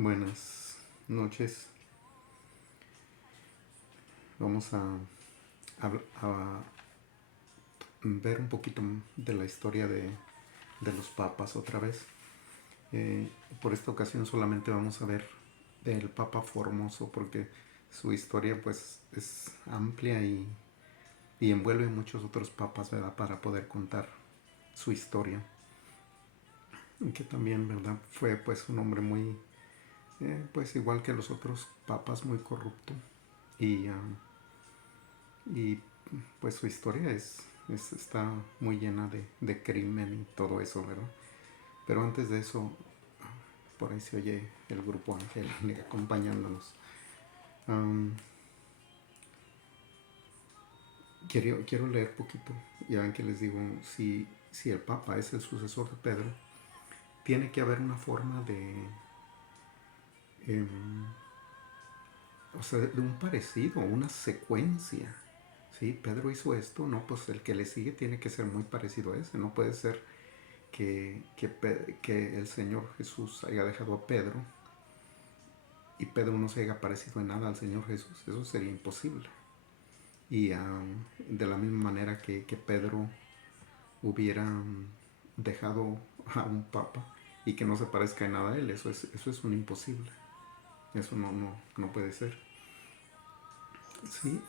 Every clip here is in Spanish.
Buenas noches. Vamos a ver un poquito de la historia de los papas otra vez. Por esta ocasión solamente vamos a ver del Papa Formoso porque su historia pues es amplia y envuelve muchos otros papas, ¿verdad? Para poder contar su historia. Que también, ¿verdad? Fue pues un hombre muy, pues igual que los otros papas, muy corrupto. Y pues su historia está muy llena de crimen y todo eso, ¿verdad? Pero antes de eso, por ahí se oye el grupo Ángel acompañándonos. Um, quiero leer poquito. Ya ven que les digo, si el Papa es el sucesor de Pedro, tiene que haber una forma em, o sea, de un parecido, una secuencia. ¿Sí? Pedro hizo esto, no, pues el que le sigue tiene que ser muy parecido a ese. No puede ser que el Señor Jesús haya dejado a Pedro y Pedro no se haya parecido en nada al Señor Jesús. Eso sería imposible. Y de la misma manera que Pedro hubiera dejado a un papa y que no se parezca en nada a él, eso es un imposible. Eso no puede ser. Sí,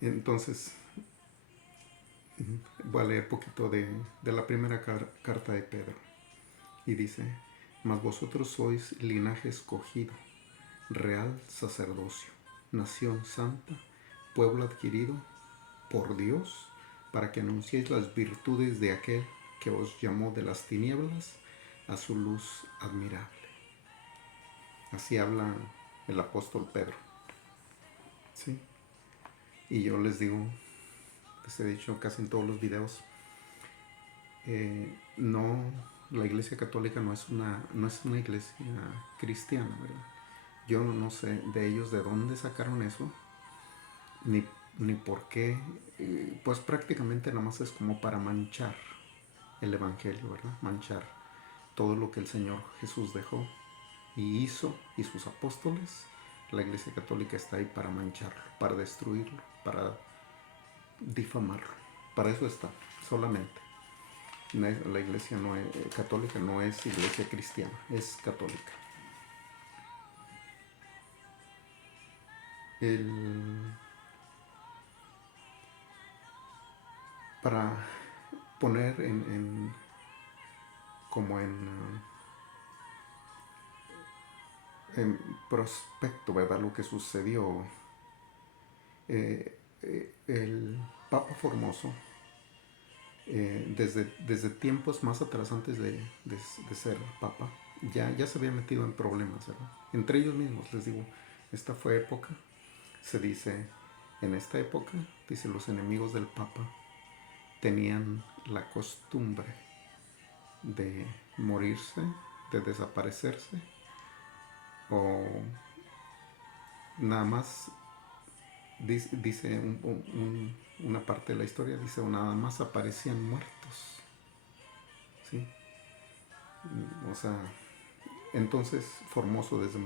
entonces voy a leer poquito de la primera carta de Pedro. Y dice: mas vosotros sois linaje escogido, real sacerdocio, nación santa, pueblo adquirido por Dios, para que anunciéis las virtudes de aquel que os llamó de las tinieblas a su luz admirable. Así habla el apóstol Pedro. ¿Sí? Y yo les digo, les he dicho casi en todos los videos, no, la iglesia católica no es una iglesia cristiana, ¿verdad? Yo no sé de ellos de dónde sacaron eso, ni, ni por qué. Pues prácticamente nada más es como para manchar el Evangelio, ¿verdad? Manchar todo lo que el Señor Jesús dejó y hizo, y sus apóstoles. La iglesia católica está ahí para mancharlo, para destruirlo, para difamarlo. Para eso está, solamente. La iglesia católica no es iglesia cristiana, es católica. El, para poner como en prospecto, ¿verdad? Lo que sucedió. El Papa Formoso, desde tiempos más atrás, antes de ser Papa, ya se había metido en problemas, ¿verdad? Entre ellos mismos, les digo, esta fue época, se dice, en esta época, dice, los enemigos del Papa tenían la costumbre de morirse, de desaparecerse, o nada más, dice una parte de la historia, dice, o nada más aparecían muertos. ¿Sí? O sea, entonces Formoso desde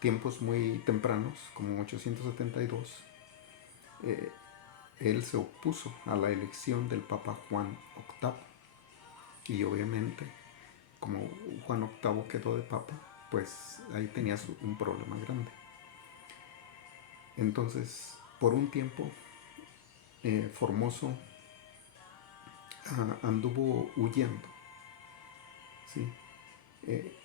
tiempos muy tempranos, como 872, eh, él se opuso a la elección del Papa Juan VIII. Y obviamente, como Juan VIII quedó de Papa, pues ahí tenía un problema grande. Entonces, por un tiempo, Formoso anduvo huyendo, ¿sí? Eh,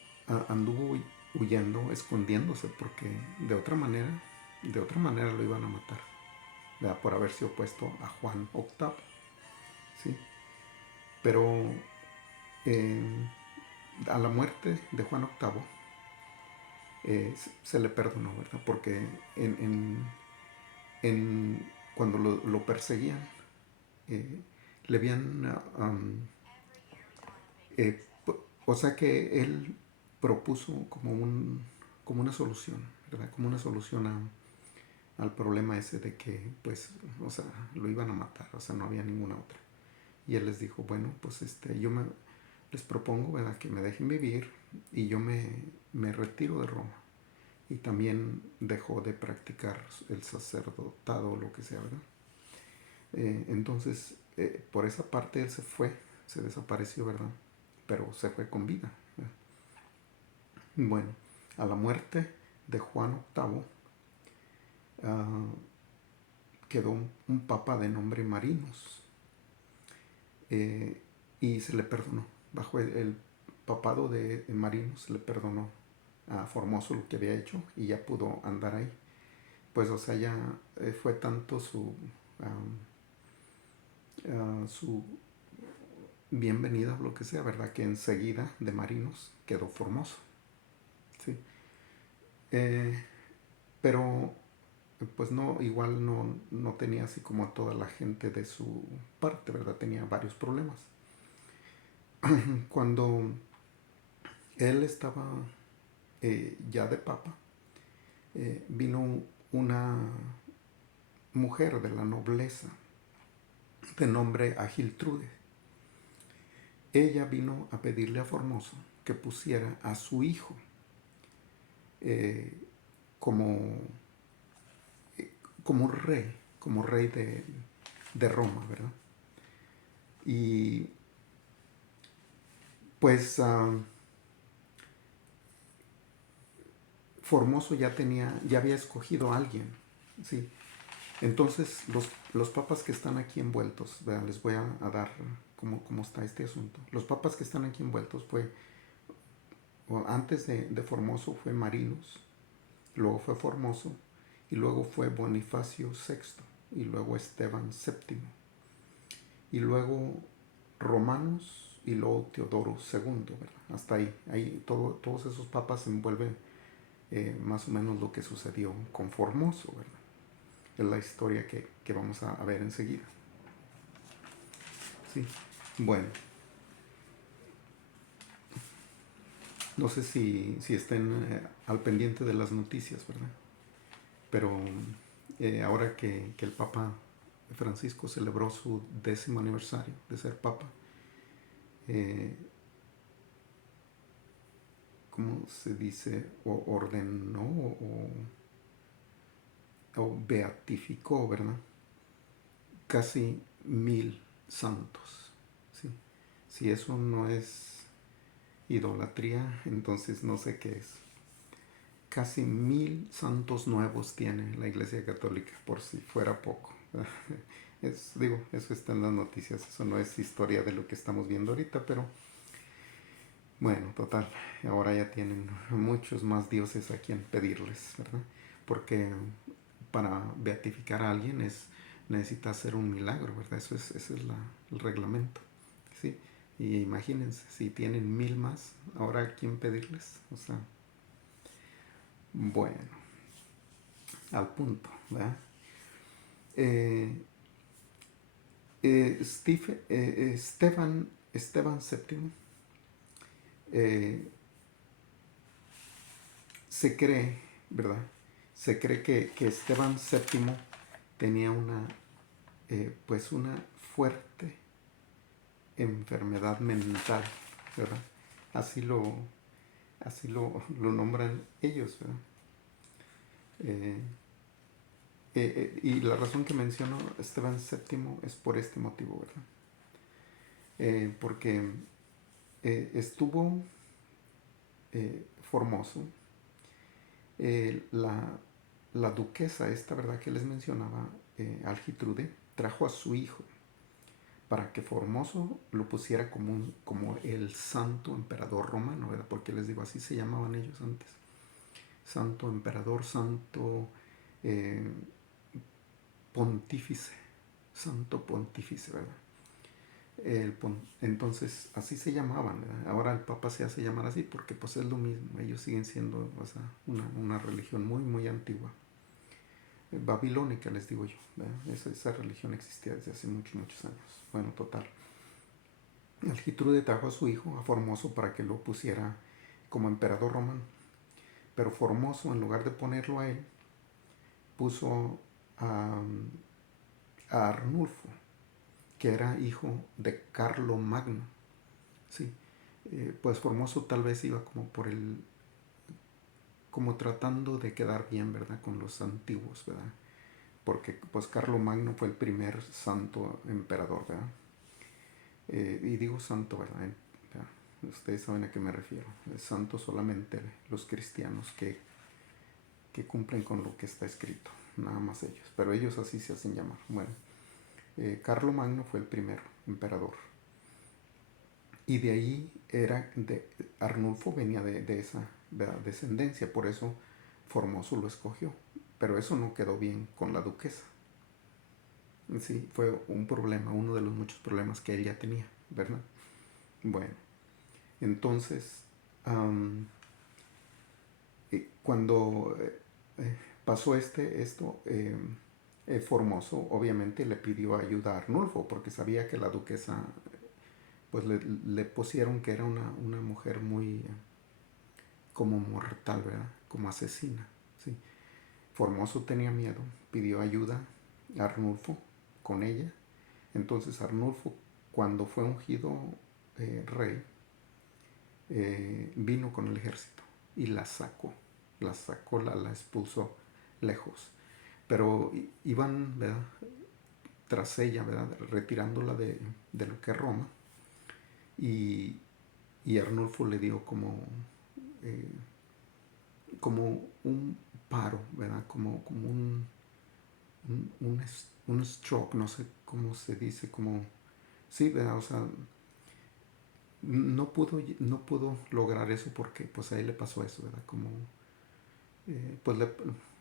anduvo huyendo, escondiéndose, porque de otra manera lo iban a matar, ¿verdad? Por haberse opuesto a Juan VIII, ¿sí? Pero eh, a la muerte de Juan VIII se le perdonó, ¿verdad? Porque cuando lo perseguían, eh, le habían eh, o sea que él propuso como una solución, ¿verdad? Como una solución al problema ese de que, pues, o sea, lo iban a matar, o sea, no había ninguna otra. Y él les dijo, bueno, pues les propongo, ¿verdad?, que me dejen vivir y yo me retiro de Roma y también dejo de practicar el sacerdotado o lo que sea, ¿verdad? Entonces, por esa parte él se fue, se desapareció, ¿verdad? Pero se fue con vida, ¿verdad? Bueno, a la muerte de Juan VIII quedó un papa de nombre Marinos, y se le perdonó. Bajo el papado de Marinos se le perdonó a Formoso lo que había hecho y ya pudo andar ahí. Pues, o sea, ya fue tanto su bienvenida o lo que sea, ¿verdad?, que enseguida de Marinos quedó Formoso. ¿Sí? Pero pues no, igual no tenía así como a toda la gente de su parte, ¿verdad? Tenía varios problemas. Cuando él estaba ya de papa, vino una mujer de la nobleza de nombre Agiltrude. Ella vino a pedirle a Formoso que pusiera a su hijo eh, como, como rey de Roma, ¿verdad? Y pues Formoso ya había escogido a alguien, ¿sí? Entonces, los papas que están aquí envueltos, ¿verdad?, les voy a dar cómo está este asunto. Los papas que están aquí envueltos antes de Formoso fue Marinos, luego fue Formoso, y luego fue Bonifacio VI, y luego Esteban VII, y luego Romanos, y luego Teodoro II, ¿verdad? Hasta ahí todos esos papas envuelven más o menos lo que sucedió con Formoso, ¿verdad? Es la historia que vamos a ver enseguida. Sí. Bueno, no sé si estén al pendiente de las noticias, ¿verdad? Pero ahora que el Papa Francisco celebró su 10º aniversario de ser Papa, ¿cómo se dice? Ordenó o beatificó, ¿verdad?, casi 1000 santos. ¿Sí? Si eso no es idolatría, entonces no sé qué es. Casi 1000 santos nuevos tiene la Iglesia Católica, por si fuera poco. Eso está en las noticias, eso no es historia de lo que estamos viendo ahorita, pero bueno, total, ahora ya tienen muchos más dioses a quien pedirles, ¿verdad? Porque para beatificar a alguien necesita hacer un milagro, ¿verdad? Ese es el reglamento, ¿sí? Y imagínense, si tienen 1000 más, ahora a quién pedirles, o sea, bueno, al punto, ¿verdad? Esteban VII se cree, ¿verdad? Se cree que Esteban VII tenía pues una fuerte enfermedad mental, ¿verdad? Así lo nombran ellos, ¿verdad? Y la razón que menciono Esteban VII es por este motivo, ¿verdad? Porque estuvo Formoso, la duquesa esta, ¿verdad?, que les mencionaba, Algitrude, trajo a su hijo para que Formoso lo pusiera como el santo emperador romano, ¿verdad? Porque les digo, así se llamaban ellos antes. Santo emperador, santo eh, pontífice, santo pontífice, ¿verdad? Entonces, así se llamaban, ¿verdad? Ahora el Papa se hace llamar así porque pues es lo mismo, ellos siguen siendo, o sea, una religión muy, muy antigua. Babilónica, les digo yo, ¿verdad? Esa religión existía desde hace muchos, muchos años. Bueno, total. Algitrude trajo a su hijo, a Formoso, para que lo pusiera como emperador romano. Pero Formoso, en lugar de ponerlo a él, puso a Arnulfo, que era hijo de Carlo Magno. ¿Sí? pues Formoso tal vez iba como por el, como tratando de quedar bien, ¿verdad? Con los antiguos, ¿verdad? Porque pues Carlomagno fue el primer santo emperador, ¿verdad? Y digo santo, ¿verdad? ¿Verdad? Ustedes saben a qué me refiero. Es santo solamente los cristianos que cumplen con lo que está escrito, nada más ellos. Pero ellos así se hacen llamar. Bueno, Carlomagno fue el primer emperador. Y de ahí Arnulfo venía de esa, ¿verdad?, descendencia, por eso Formoso lo escogió. Pero eso no quedó bien con la duquesa. Sí, fue un problema, uno de los muchos problemas que ella tenía, ¿verdad? Bueno, entonces, um, cuando pasó esto, Formoso obviamente le pidió ayuda a Arnulfo porque sabía que la duquesa, pues le pusieron que era una mujer muy como mortal, ¿verdad? Como asesina, ¿sí? Formoso tenía miedo, pidió ayuda a Arnulfo con ella. Entonces Arnulfo, cuando fue ungido rey, vino con el ejército y la expulsó lejos. Pero iban, ¿verdad?, tras ella, ¿verdad?, retirándola de lo que es Roma. Y, y Arnulfo le dio eh, como un paro, ¿verdad? Como un stroke, no sé cómo se dice, como, sí, ¿verdad? O sea, no pudo lograr eso porque pues a él le pasó eso, ¿verdad? Como, pues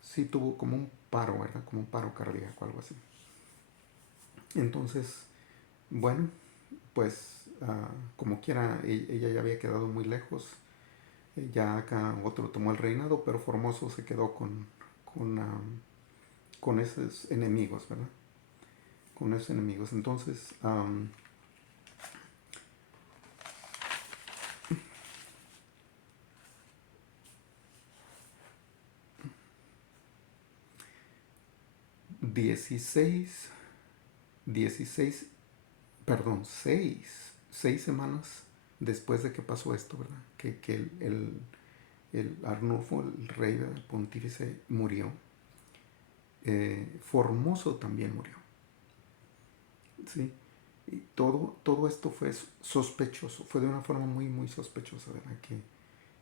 sí tuvo como un paro, ¿verdad? Como un paro cardíaco, algo así. Entonces, bueno, pues como quiera, ella ya había quedado muy lejos. Ya acá otro tomó el reinado, pero Formoso se quedó con, um, con esos enemigos, ¿verdad? Con esos enemigos. Entonces, 16 16 perdón, 6 semanas después de que pasó esto, ¿verdad? Que el Arnulfo, el rey, el pontífice, murió. Formoso también murió, ¿sí? Y todo esto fue sospechoso, fue de una forma muy, muy sospechosa, ¿verdad?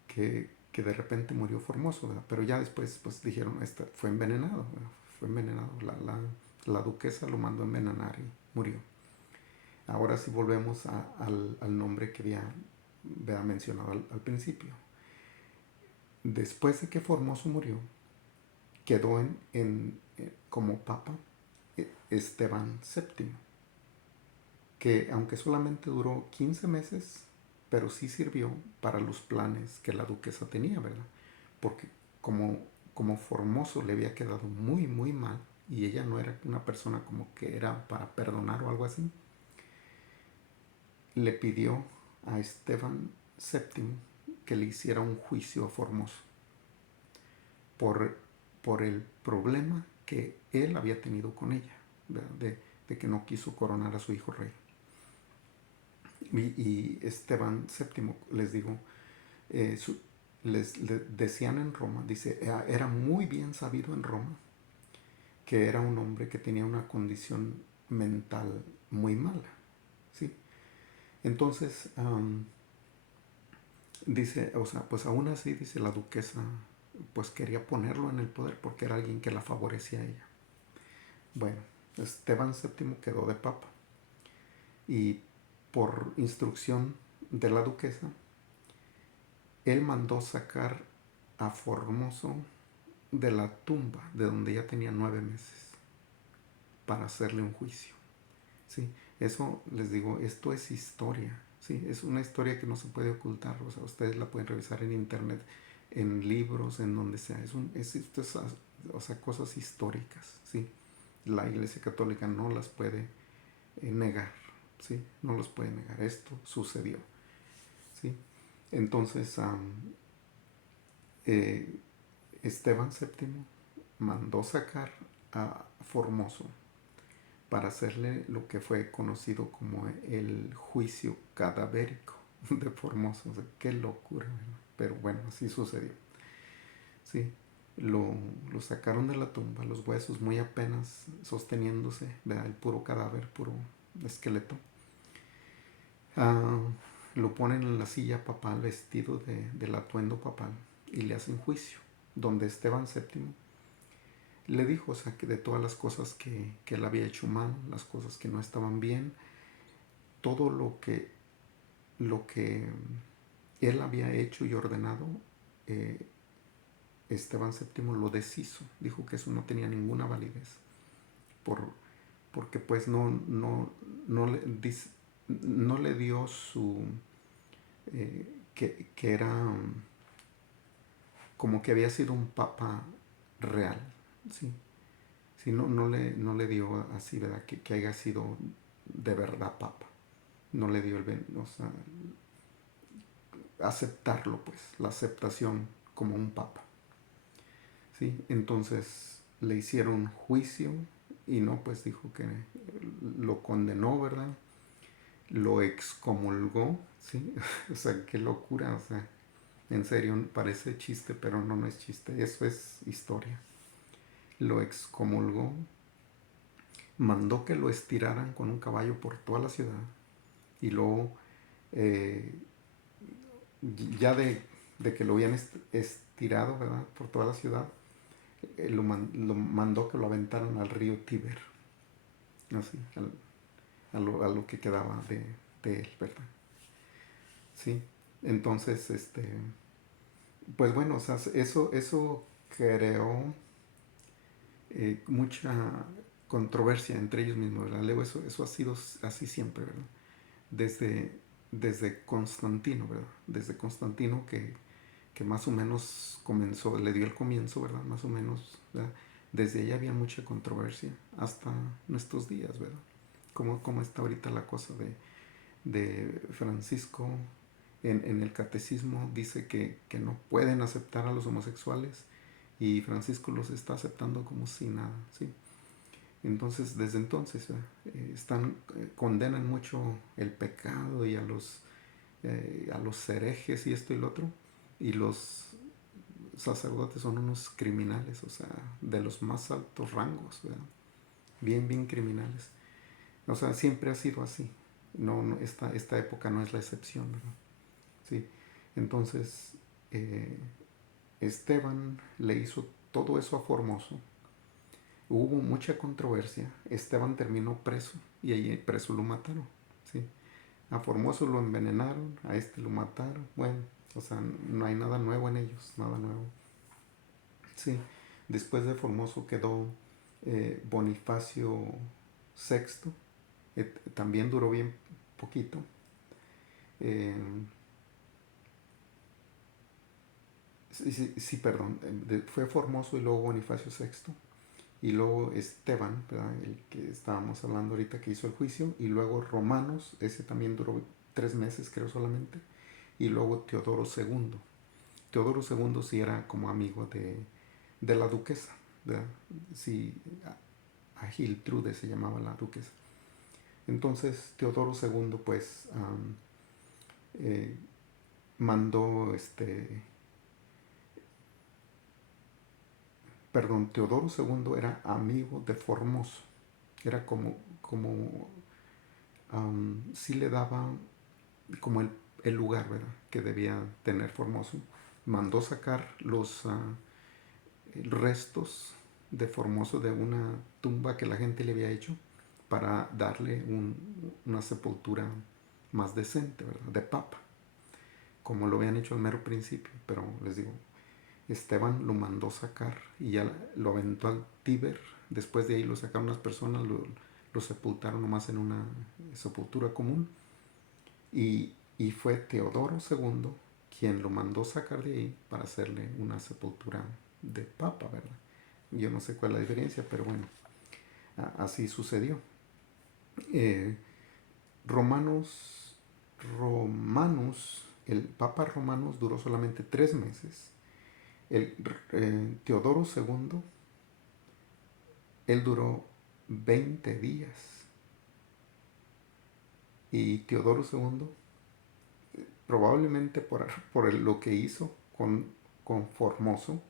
Que de repente murió Formoso, ¿verdad? Pero ya después, pues dijeron, fue envenenado, ¿verdad? Fue envenenado. La duquesa lo mandó a envenenar y murió. Ahora sí volvemos al nombre que había mencionado al principio. Después de que Formoso murió, quedó como papa Esteban VII, que aunque solamente duró 15 meses, pero sí sirvió para los planes que la duquesa tenía, ¿verdad? Porque como, como Formoso le había quedado muy, muy mal, y ella no era una persona como que era para perdonar o algo así, le pidió a Esteban VII que le hiciera un juicio a Formoso por, por el problema que él había tenido con ella, de que no quiso coronar a su hijo rey. Y Esteban VII, les digo, eh, su, les decían en Roma, dice, era muy bien sabido en Roma que era un hombre que tenía una condición mental muy mala, ¿sí? Entonces, dice, o sea, pues aún así, dice, la duquesa, pues quería ponerlo en el poder porque era alguien que la favorecía a ella. Bueno, Esteban VII quedó de papa y por instrucción de la duquesa, él mandó sacar a Formoso de la tumba de donde ya tenía 9 meses para hacerle un juicio. ¿Sí? Eso, les digo, esto es historia. ¿Sí? Es una historia que no se puede ocultar. O sea, ustedes la pueden revisar en internet, en libros, en donde sea. Esto es, o sea, cosas históricas. ¿Sí? La Iglesia Católica no las puede negar. ¿Sí? No los puede negar. Esto sucedió. ¿Sí? Entonces, eh, Esteban VII mandó sacar a Formoso para hacerle lo que fue conocido como el juicio cadavérico. de Formoso. O sea, qué locura, ¿verdad? Pero bueno, así sucedió. Sí, lo sacaron de la tumba, los huesos muy apenas sosteniéndose, ¿verdad? El puro cadáver, puro esqueleto. Ah, lo ponen en la silla papal vestido del atuendo papal y le hacen juicio, donde Esteban VII le dijo, o sea, que de todas las cosas que él había hecho mal, las cosas que no estaban bien, todo lo que él había hecho y ordenado, eh, Esteban VII lo deshizo, dijo que eso no tenía ninguna validez, por, porque pues no le dio su, que era como que había sido un papa real, ¿sí? Sí, no le dio así, ¿verdad? Que haya sido de verdad papa. No le dio o sea, aceptarlo, pues, la aceptación como un papa. ¿Sí? Entonces le hicieron juicio y no, pues dijo que lo condenó, ¿verdad? Lo excomulgó, ¿sí? O sea, qué locura, o sea, en serio, parece chiste, pero no es chiste, eso es historia. Lo excomulgó, mandó que lo estiraran con un caballo por toda la ciudad y luego, eh, ya de que lo habían estirado, ¿verdad? Por toda la ciudad, lo mandó que lo aventaran al río Tíber, así, a lo que quedaba de él, ¿verdad? Sí, entonces, pues bueno, o sea, eso creó mucha controversia entre ellos mismos, ¿verdad? Luego eso ha sido así siempre, ¿verdad? Desde, desde Constantino, ¿verdad? Desde Constantino que más o menos comenzó, le dio el comienzo, ¿verdad? Más o menos, ¿verdad? Desde ahí había mucha controversia hasta nuestros días, ¿verdad? ¿Cómo está ahorita la cosa de Francisco en el catecismo? Dice que no pueden aceptar a los homosexuales y Francisco los está aceptando como si nada, ¿sí? Entonces, desde entonces, condenan mucho el pecado y a los herejes y esto y lo otro, y los sacerdotes son unos criminales, o sea, de los más altos rangos, ¿verdad? Bien, bien criminales. O sea, siempre ha sido así. Esta época no es la excepción, ¿verdad? Sí. Entonces, eh, Esteban le hizo todo eso a Formoso. Hubo mucha controversia. Esteban terminó preso y ahí preso lo mataron, ¿sí? A Formoso lo envenenaron, a este lo mataron. Bueno, o sea, no hay nada nuevo en ellos, nada nuevo. Sí, después de Formoso quedó Bonifacio VI, también duró bien poquito. Eh, sí, sí, perdón, fue Formoso y luego Bonifacio VI, y luego Esteban, ¿verdad? El que estábamos hablando ahorita que hizo el juicio, y luego Romanos, ese también duró 3 meses creo solamente, y luego Teodoro II. Teodoro II sí era como amigo de la duquesa, ¿verdad? Sí, a Giltrude se llamaba la duquesa. Entonces Teodoro II pues eh, mandó perdón, Teodoro II era amigo de Formoso, era como sí le daba como el lugar, ¿verdad? Que debía tener Formoso. Mandó sacar los restos de Formoso de una tumba que la gente le había hecho para darle una sepultura más decente, ¿verdad? De papa, como lo habían hecho al mero principio. Pero les digo, Esteban lo mandó sacar y ya lo aventó al Tíber. Después de ahí lo sacaron unas personas, lo sepultaron nomás en una sepultura común. Y fue Teodoro II quien lo mandó sacar de ahí para hacerle una sepultura de papa, ¿verdad? Yo no sé cuál es la diferencia, pero bueno, así sucedió. Eh, Romanos, el Papa Romanos duró solamente 3 meses. Teodoro II, él duró 20 días. Y Teodoro II probablemente lo que hizo con Formoso,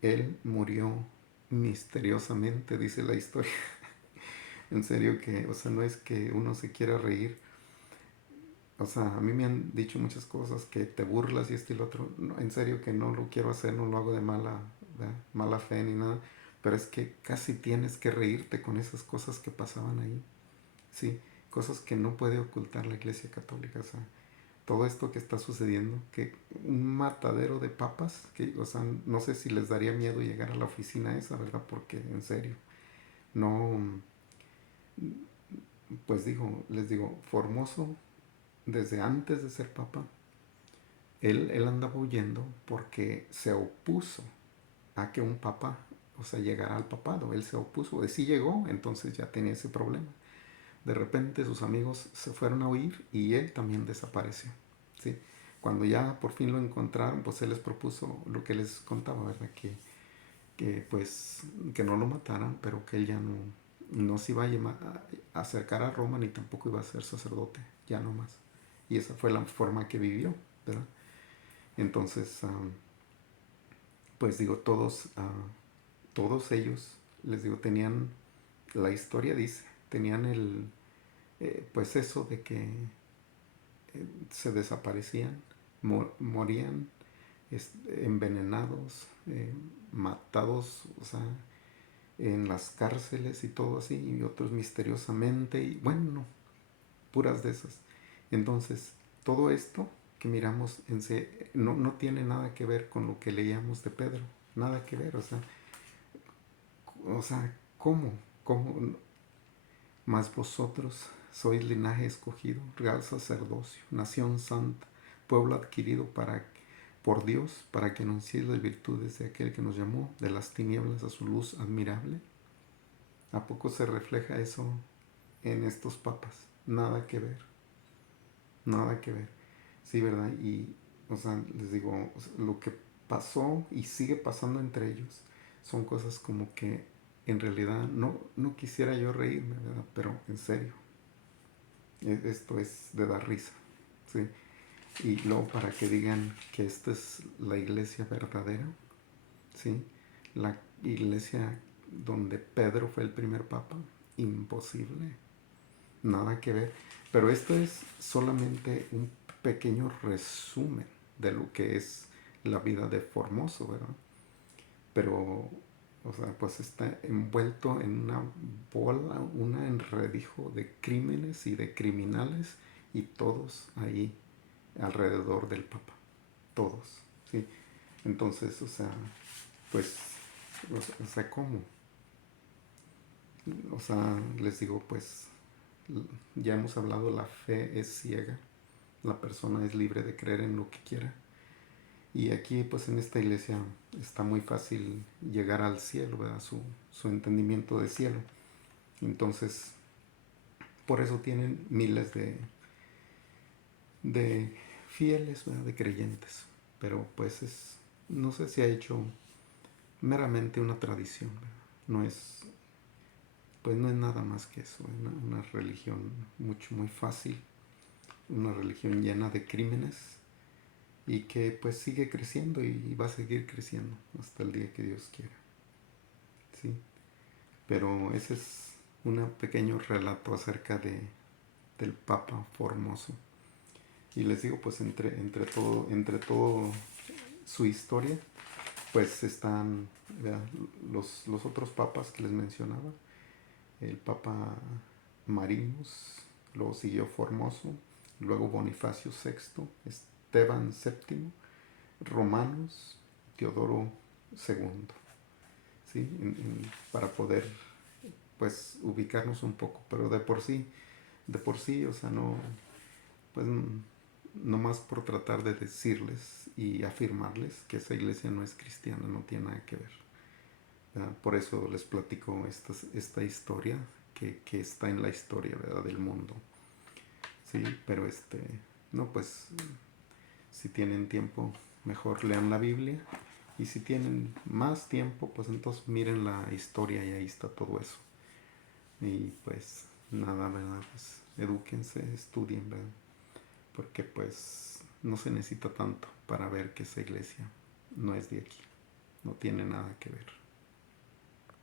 él murió misteriosamente, dice la historia. En serio que, o sea, no es que uno se quiera reír. O sea, a mí me han dicho muchas cosas que te burlas y esto y lo otro. No, en serio que no lo quiero hacer, no lo hago de mala fe ni nada. Pero es que casi tienes que reírte con esas cosas que pasaban ahí. Sí, cosas que no puede ocultar la Iglesia Católica. O sea, todo esto que está sucediendo, que un matadero de papas, que, o sea, no sé si les daría miedo llegar a la oficina esa, ¿verdad? Porque, en serio, no, pues les digo, Formoso, desde antes de ser papa, él andaba huyendo porque se opuso a que un papa, o sea, llegara al papado. Él se opuso, de sí llegó, entonces ya tenía ese problema. De repente sus amigos se fueron a huir y él también desapareció. ¿Sí? Cuando ya por fin lo encontraron, pues él les propuso lo que les contaba, ¿verdad? Pues que no lo mataran, pero que él ya no se iba a acercar a Roma ni tampoco iba a ser sacerdote, ya no más. Y esa fue la forma que vivió, ¿verdad? Entonces, pues digo, todos ellos, les digo, tenían, la historia dice, tenían pues eso de que se desaparecían, morían envenenados, matados, o sea, en las cárceles y todo así, y otros misteriosamente, y bueno, no, puras de esas. Entonces, todo esto que miramos no tiene nada que ver con lo que leíamos de Pedro, nada que ver, ¿cómo? ¿Cómo? Mas vosotros sois linaje escogido, real sacerdocio, nación santa, pueblo adquirido por Dios, para que anunciéis las virtudes de aquel que nos llamó de las tinieblas a su luz admirable. ¿A poco se refleja eso en estos papas? Nada que ver, nada que ver. Sí, ¿verdad? Y, o sea, les digo, lo que pasó y sigue pasando entre ellos son cosas como que en realidad no quisiera yo reírme, ¿verdad? Pero en serio, esto es de dar risa, ¿sí? Y luego para que digan que esta es la iglesia verdadera, ¿sí? La iglesia donde Pedro fue el primer papa, imposible, nada que ver. Pero esto es solamente un pequeño resumen de lo que es la vida de Formoso, ¿verdad? Pero, o sea, pues está envuelto en una bola, un enredijo de crímenes y de criminales y todos ahí alrededor del Papa, todos, ¿sí? Entonces, o sea, pues, ¿cómo? O sea, les digo, pues, ya hemos hablado, la fe es ciega, la persona es libre de creer en lo que quiera. Y aquí, pues en esta iglesia está muy fácil llegar al cielo, ¿verdad? Su entendimiento de cielo. Entonces, por eso tienen miles de fieles, ¿verdad? De creyentes. Pero pues no sé si ha hecho meramente una tradición, ¿verdad? No es, pues no es nada más que eso, una religión muy fácil, una religión llena de crímenes y que pues sigue creciendo y va a seguir creciendo hasta el día que Dios quiera, ¿sí? Pero ese es un pequeño relato acerca del Papa Formoso. Y les digo, pues entre todo su historia, pues están, ¿verdad? Los otros papas que les mencionaba, el Papa Marinus, luego siguió Formoso, luego Bonifacio VI, Esteban VII, Romanos, Teodoro II, ¿sí? Para poder pues ubicarnos un poco, pero de por sí, o sea, no, pues no más por tratar de decirles y afirmarles que esa iglesia no es cristiana, no tiene nada que ver. Por eso les platico esta historia que está en la historia, ¿verdad? Del mundo. Sí, pero no, pues si tienen tiempo, mejor lean la Biblia. Y si tienen más tiempo, pues entonces miren la historia y ahí está todo eso. Y pues nada, ¿verdad? Pues edúquense, estudien, ¿verdad? Porque pues no se necesita tanto para ver que esa iglesia no es de aquí, no tiene nada que ver.